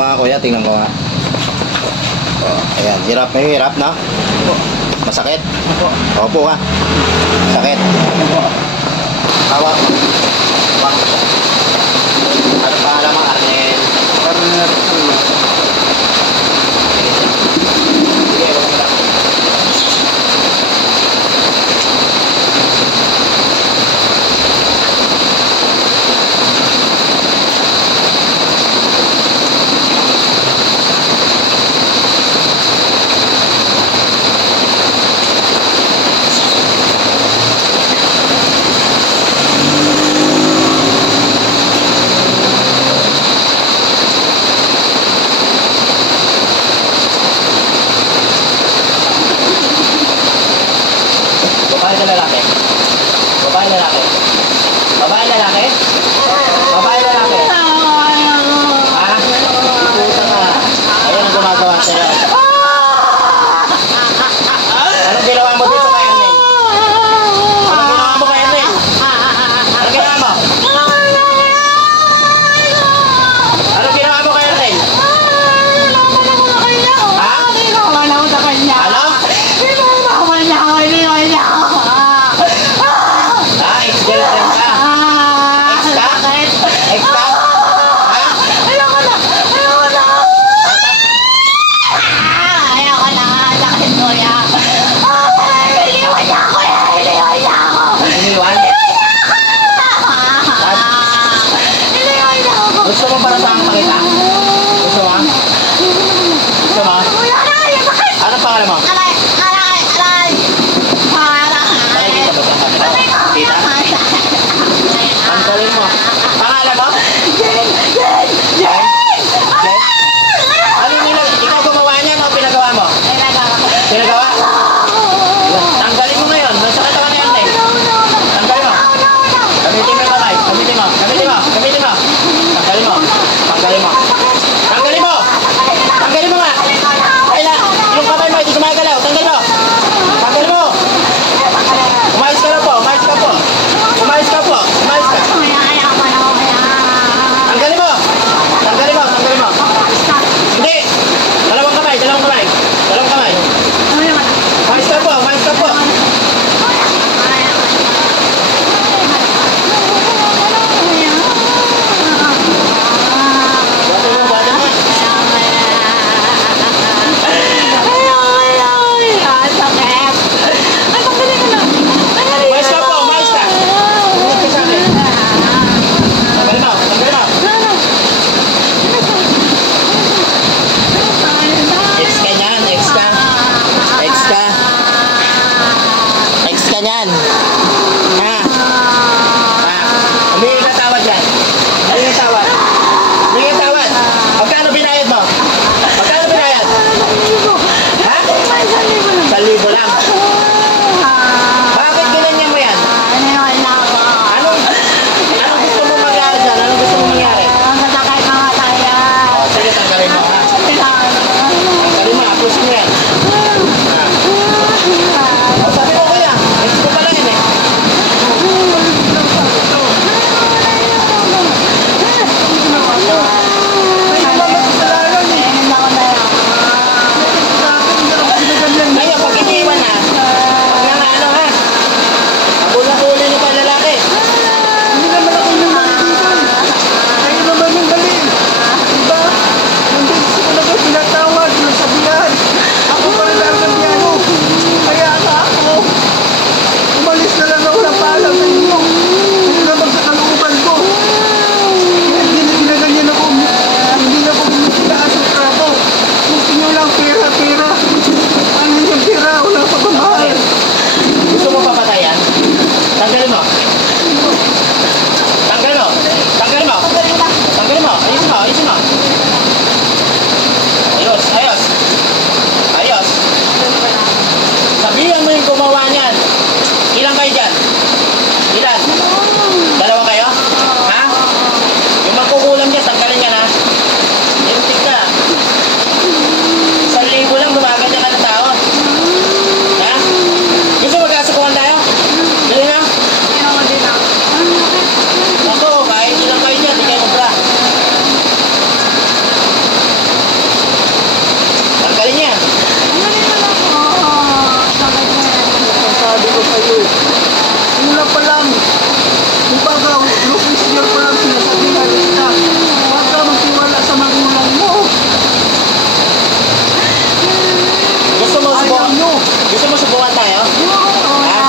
nga kuya, tingnan ko nga. Oh, ayan, hirap, may hirap na. Masakit? Opo ka. Sakit? Hawak. Hawak. Ano pangalan mo, Arnel? Arnel. Sige, wag mo lang. Babae na lalaki? Babae na lalaki? Babae na lalaki? Babae na lalaki? Ha? Puta ka. Ayun ang gumagawa sa'yo. Anong ginawa mo dito kay Arnel? Anong ginawa mo kay Arnel? Anong ginawa mo? Anong ginawa mo kay Arnel? Ha? Ano? Ex-girlfriend ka? Ex ka? Ex ka? Ha? Iniwan? Gusto mo para saan pakita? Gusto mo? Gusto mo? Anong pangalan mo? Nakikita ba sa camera? Kita? Pantolin mo. Pangalan mo? Jen? Ano yung ikaw gumawa niyan o pinagawa mo? Pinagawa? Tanggalin mo ngayon. Nasa katawan na yan eh. Tanggalin mo. Gamitin mo yung kamay. Gamitin mo. Gamitin mo. Gamitin mo. Tanggalin mo. Tanggalin mo. Tanggalin mo. Tanggalin mo nga. Ay na. Yung kamay mo hindi gumagalaw. Tanggalin mo. Tanggalin mo. Umayos ka na po. Umayos ka po. Umayos ka po. Umayos ka. Tanggalin mo. Tanggalin mo. Tanggalin mo. Hindi. Dalawang kamay. Dalawang kamay. Dalawang kamay. Umayos ka po. Umayos ka po. Buhatin mo. Buhatin mo. Umayos ka po. Umayos ka. Umayos ka sa akin. Tanggalin mo. Tanggalin mo. Ex ka niyan. Ex ka. Ex ka. Ex ka niyan. Ha? Ha? Humingi ka tawad yan. Humingi ka tawad. Humingi ka tawad. Magkano binayad mo? Magkano binayad? Ha? 1,000 lang. Bakit ginanyan mo yan? Anong gusto mo mangyari dyan? Anong gusto mo mangyari? Sige, tanggalin mo ha. Tanggalin mo, apos mo yan. Ha? O, sabi ko kuya, ex ko pala yun sinasabi ko sa'yo. Una pa lang. Kumbaga, Lucas year pa lang sinasabi nga kita. Huwag ka magtiwala sa magulang mo. Gusto mo Ayaw subukan? nyo. Gusto mo subukan tayo? Ha?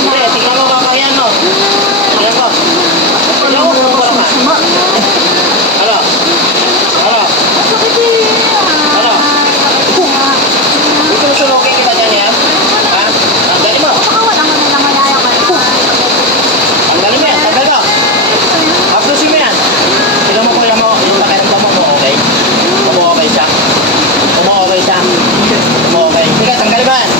Hindi, tingnan mo kakayan mo. Tingnan mo. Tingnan mo kung parang ka. Ano? Ano? Ano? Gusto mo sunugin kita dyan yan? Ha? Tanggalin mo. Tanggalin mo yan. Tanggal mo. Haplusin mo yan. Tingnan mo kuya mo. Yung pakiramdam mo kung okay. Kung okay siya. Kung okay siya. Kung okay. Sige, tanggalin mo yan.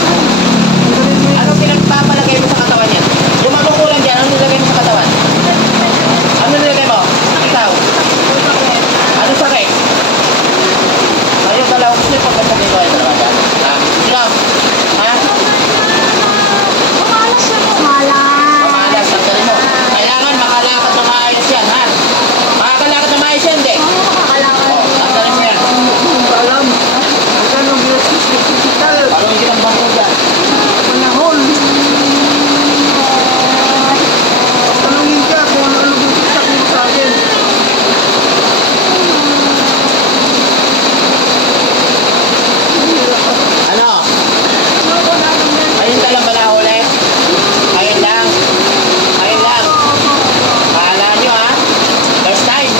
Anong pinagpapalagay mo sa katawan niya? Yung magukulang dyan, anong nilagay mo sa katawan? Ano nilagay mo? Ikaw? Ano sakit? Ayaw dalaw ko siya pagkasakit ko ay talaga. Ha? Sino? Ha? Mamalas, tanggalin mo. Kailangan makalakad na maayos yan, ha? Makakalakad na maayos yan, di? O, tanggalin mo yan. Hindi ko alam. Huwag ka nang bilang sa hospital. Parang hindi kang bangko dyan. Panahon. Tanungin ka kung ano yung saksak mo sa akin. Ano? Ayun ka lang ba nahuli? Ayun lang. Ayun lang. Pahala nyo, ha? First time.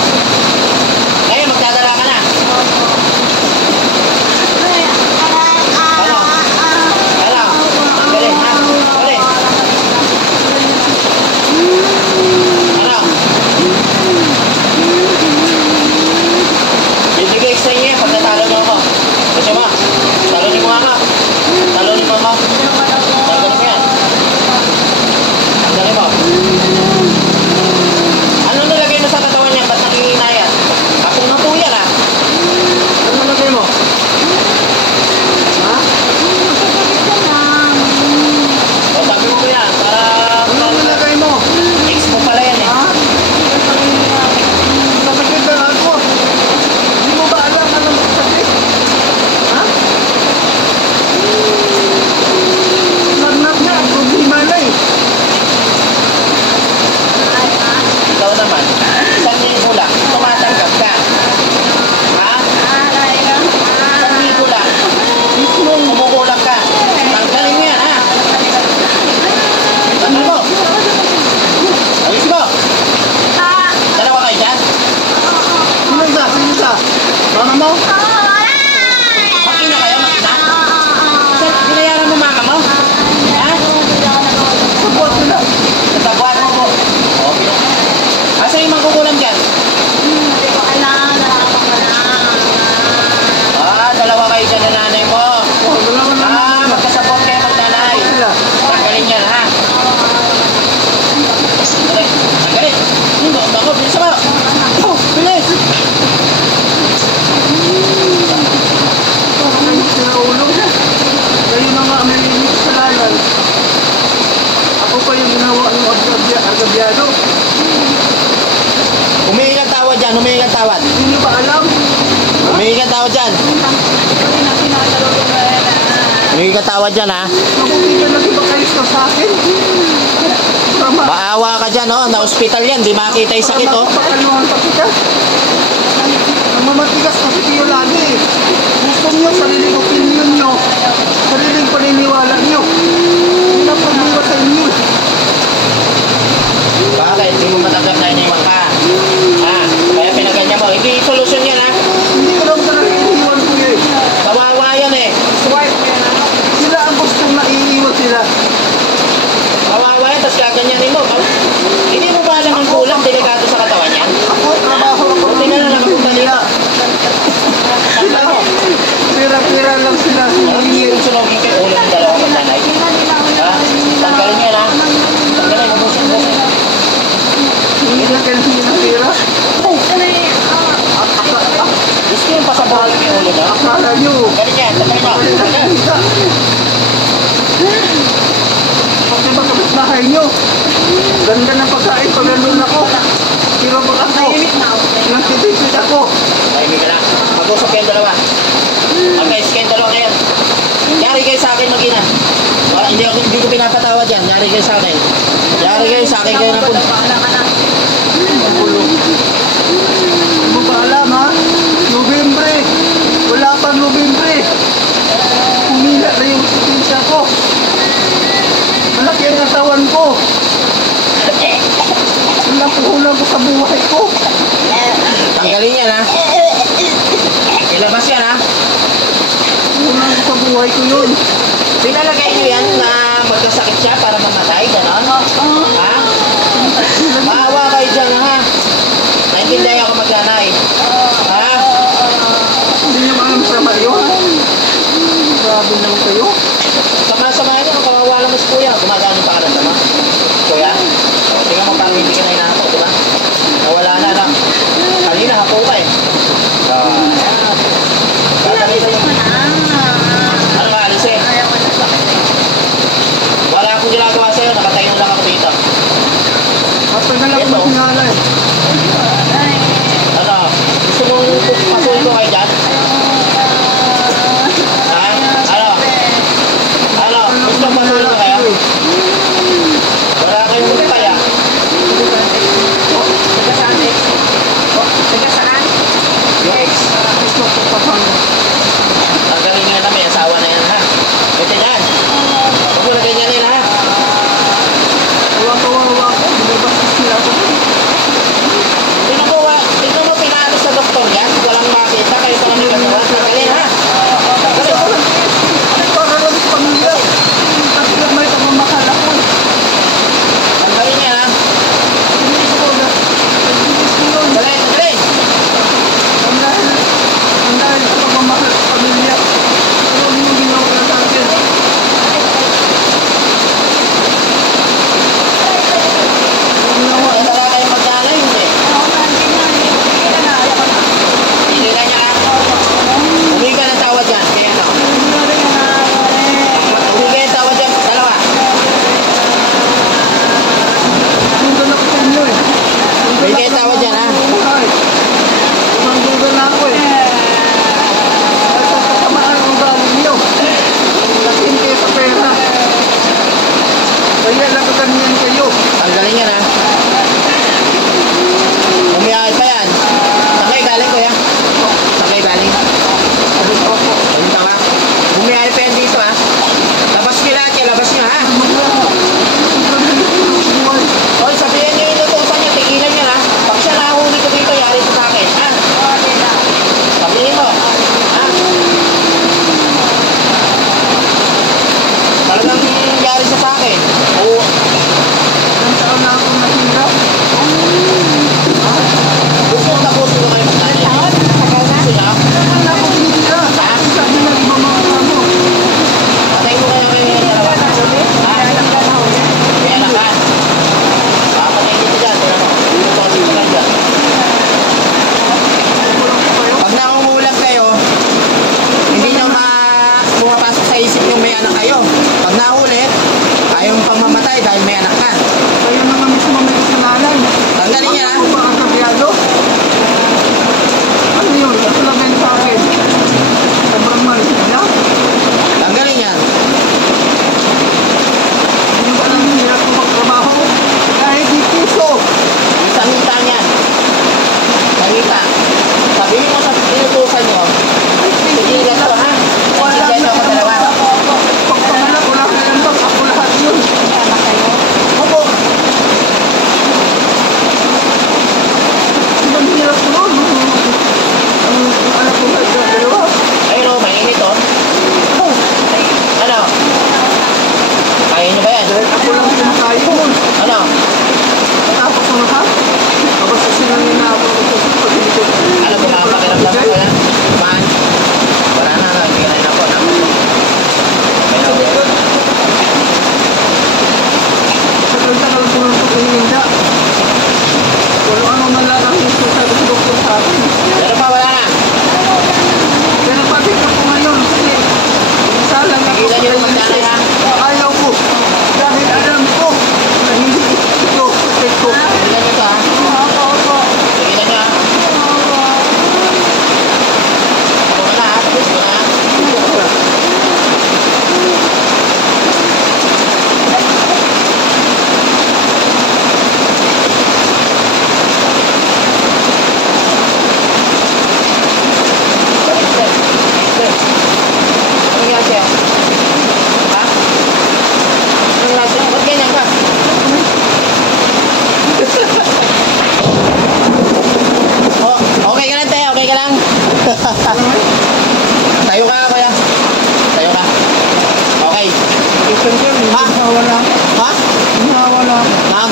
Ngayon, magdadala ka na. Ano? Ano? Ang galing, ha? Galing. Ano? Bibigay sa inyo pag natalo nyo ako. Gusto mo? Talunin mo ako. Talunin mo ako. Tanggalin mo yan. Tanggalin mo. Ano nilagay mo sa katawan niya? Ba't nakihina yan? Kapong-napo yan, ha? Ano nilagay mo? Ha? O, sabi mo yan. Para... Ano nilagay mo? Ex mo pala yan, eh. Ha? Masakit ba ako? Hindi mo ba alam anong sakit? Ha? Nagnap na, problema na eh. Ikaw naman. Isang libo lang. Tumatanggap ka. Ha? Isang libo lang. Mismo kumukulang ka. Tanggalin mo yan, ha? Tanggal mo. Ayos mo. Dalawa kayo dyan? Sino isa? Sino isa? Mama mo? Makina kayo, makina? Saan binayaran mo mama mo? Ha? Support ko na. Natabuhan mo po. O, asa yung magkukulang dyan? Dalawa kayo dyan na nanay mo. Oh, dalawa na. Magkasapot kayo mag-nanay. Sila. Tanggalin yan, ha? Tanggalin. Tanggalin. Ako, bilis mo. Oh, bilis. Kayo sila ulo. Kayo na nga may kasalanan. Ako pa yung ginawa ng agabyado. Humingi ng tawad dyan, humingi ng tawad. Hindi niyo ba alam? Humingi ng tawad dyan. Humingi ng tawad dyan, ha? Nakukita lagi ba kayo sa akin? Tama. Maawa ka dyan, oh. Na-hospital yan, di makita yung sakit, oh. Pakaluhan pa kita. Namamatigas kasi kayo lagi. Gusto niyo, sariling opinion niyo. Sariling paniniwala niyo. Hindi na pagbiwa sa inyo. Bakit? Hindi mo matanggap na iniwan ka. Ha? Kaya pinaganyan mo. Hindi solusyon yan, ha? Hindi ko lang talaga iniiwan ko eh. Kawawa yan, eh. Sila ang gustong naiiwan sila. Kawawa yan, tapos gaganyanin mo. Hindi mo ba alam ang kulang, delikado sa katawan yan? Ako, trabaho ako. Buti na lang nakapunta nila. Tanggal mo. Pira-pira lang sila. Hindi yung sunogin kayo, ulo ng dalawa mag-nanay. Ha? Tanggalin mo yan, ha? Tanggalin, ubusin. Hindi na kayo ng pira. Gusto yung pasabuhin yung ulo na? Akala nyo. Ganun yan, tanggalin mo. Tanggalin. Pag diba kapitbahay nyo, ganda ng pagkain pag nandun ako. Pero pag ako, nagtitipid ako. Tahimik ka lang. Mag-usap kayong dalawa. Mag-guys kayong dalawa ngayon. Yari kayo sa akin mag-ina. Hindi ko pinapatawa. yung katawan ko. Hulang ko sa buhay ko. Tanggalin yan ha. Ilabas yan ha. Hulang ko sa buhay ko yun. Pinalagay nyo yan na magkasakit siya para mamatay, gano'n? Ha? Maawa kayo dyan ha. Naintindihan ako maglanay. Ha? Hindi nyo maalam yun. Grabe naman kayo. Sama-samahin nyo, kawawa naman si Kuya. Gumagano pa ka lang sama. Kuya, tingnan mo parang hindi ka na inaako, di ba? Nawala na lang. Kanina, hapo ka eh. So, ayan. Gagamitan mo. Ano ka, alis eh? Wala akong ginagawa sa'yo, nakatayo lang ako dito. Matagal ako masingalay. Ano, gusto mong pasuhin ko kayo dyan? Ha? Ano? Ano? Gusto mong pasuhin ko kayo? Wala kayong magpaya. Taga saan, Ex? Taga saan? Yung Ex. Ang galing nga na, may asawa na yan ha. Ito yan. Huwag mo na ganyan yan ha. Kawawa ko. Binabas sila ako. Tingnan mo pinaalis sa doktor yan. Walang makita kayo pa namin gagawa. Tanggalin ha. Tanggalin. Para lang sa pamilya. Kasi may pagmamahal ako. Tanggalin yan ha. Bilis ko na. Bilis ko yun. Tanggalin, tanggalin. Ang dahil sa pagmamahal sa pamilya. Ano yung ginawa na sa akin? Wala kayo magdalay, hindi. Hindi ka niya ha. Humingi ka ng tawad yan. Kaya ano. Humingi ka ng tawad yan. Dalawa. Nandun ako sa inyo eh. Humingi ka ng tawad yan ha. Nandun na ako eh. At sa kasamaan ang ugali niyo. Lakin kayo sa pera. Kaya lang kaganyan kayo. Tanggalin yan ha. Umiyakit pa yan. Saan kayo galing kuya? Saan kayo galing? Ayun ka ba? Umiyakit pa yan dito ha. Labas nyo lahat kayo. Labas nyo ha. Hoy, sabihin nyo yung lutusan nyo. Tigilan nyo ha. Pag siya nahuli ko dito, yari ko sa akin. Ha? Sabihin mo. Ha? Talagang yari siya sa akin. Oo. Ang taon na ako mahirap. Gusto na gusto ko kayo magkano. Gusto niya? Ang ako hindi na. Sabi na iba mga kamo. Patay mo kaya kayo yung dalawa. Ha? May anak ka. Papatay dito dyan. Tignan mo. Inutosin ko lang dyan. Pag naungulang kayo, hindi nyo pumapasok sa isip yung may anak kayo. Pag nahuli, ayaw pang mamatay dahil may anak ka. Kayo naman mismo may kasalanan. Tanggalin niya ha. Ako ba ang kabyado? Ano yun? Ito lang yan sa akin. Sobrang mahal niya. Tanggalin niya. Hindi ba lang hirap ko magtrabaho? Kahit di piso. Isangita niya. Sangita. Sabihin mo sa pinutusan nyo, tigilan to ha. Tigilan nyo ako dalawa. Pagpanganak, wala ka yan bang? Ako lahat yun. Ako. Ibang hirap ko nun. Ang anak ko ay dalawa. Ayun o, mainit o. Ano? Kaya nyo ba yan? Dahil ako lang kumakain nun. Ano? Tapos mo ha? Tapos kasi nang inaabot ko sa pag-ibig. Ano bumapakiramdam ko yan? Man? Wala na, hindi ka na inako. May nawala. Tagal-tagal ko lang pag-iinda. Kung ano man lang ang gusto sa doktor sa akin. Pero pa, wala na. Pero pati ko ngayon kasi isa lang ako Tigilan nyo sa yung magdanay ha. ayaw ko. Dahil alam ko na hindi ito protect ko. Tigilan nyo to ha. Tigilan nyo ha. Ako na ha. Tapos ko na ha.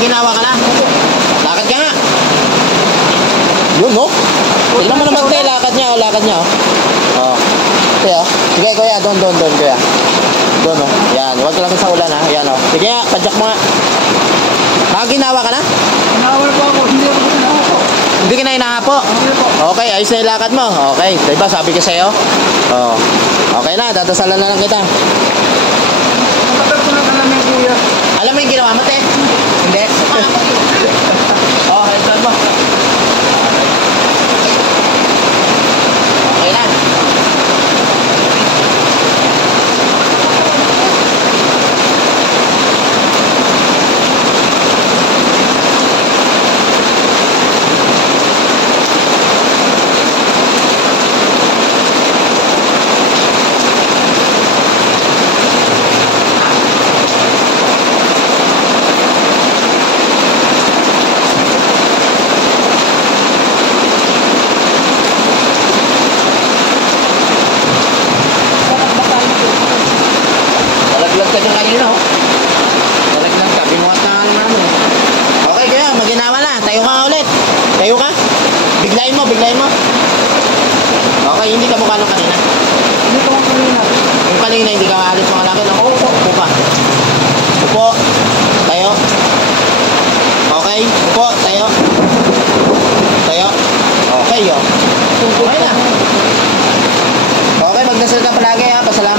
ginawa ka na? Lakad ka nga. Yun, no? Tignan mo naman, te. Lakad niya, oh. Lakad niya, oh. Oh. Te, oh. Sige, kuya. Doon, kuya. Doon, oh. Yan. Huwag ka lang sa ulan, ha. Yan, oh. Sige nga, padyak mo nga. Nakaginawa ka na? Inawal po ako, hindi ako sinahapo. Hindi ka na inahapo? Hindi po. Okay, ayos na yung lakad mo. Okay, diba sabi ko sa'yo? Oh. Okay na, dadasalan na lang kita. Matagal ko na kalamin, kuya. Alam mo yung ginawa mo, te? Hindi? Oh, headband mo. Okay na. Nalaglag ka dyan kanina, oh. Nalaglag ka. Bimuhat na naman mo. Okay, kaya maginawa na. Tayo ka ulit. Tayo ka. Biglayin mo. Okay, hindi ka mukha nung kanina. Hindi ko ang kanina. Yung kanina, hindi ka maalis mga laki. Upo pa. Upo. Tayo. Okay. Upo. Tayo. Okay, oh. Okay na. Okay, magdasal ka palagi, ha. Pasalamat.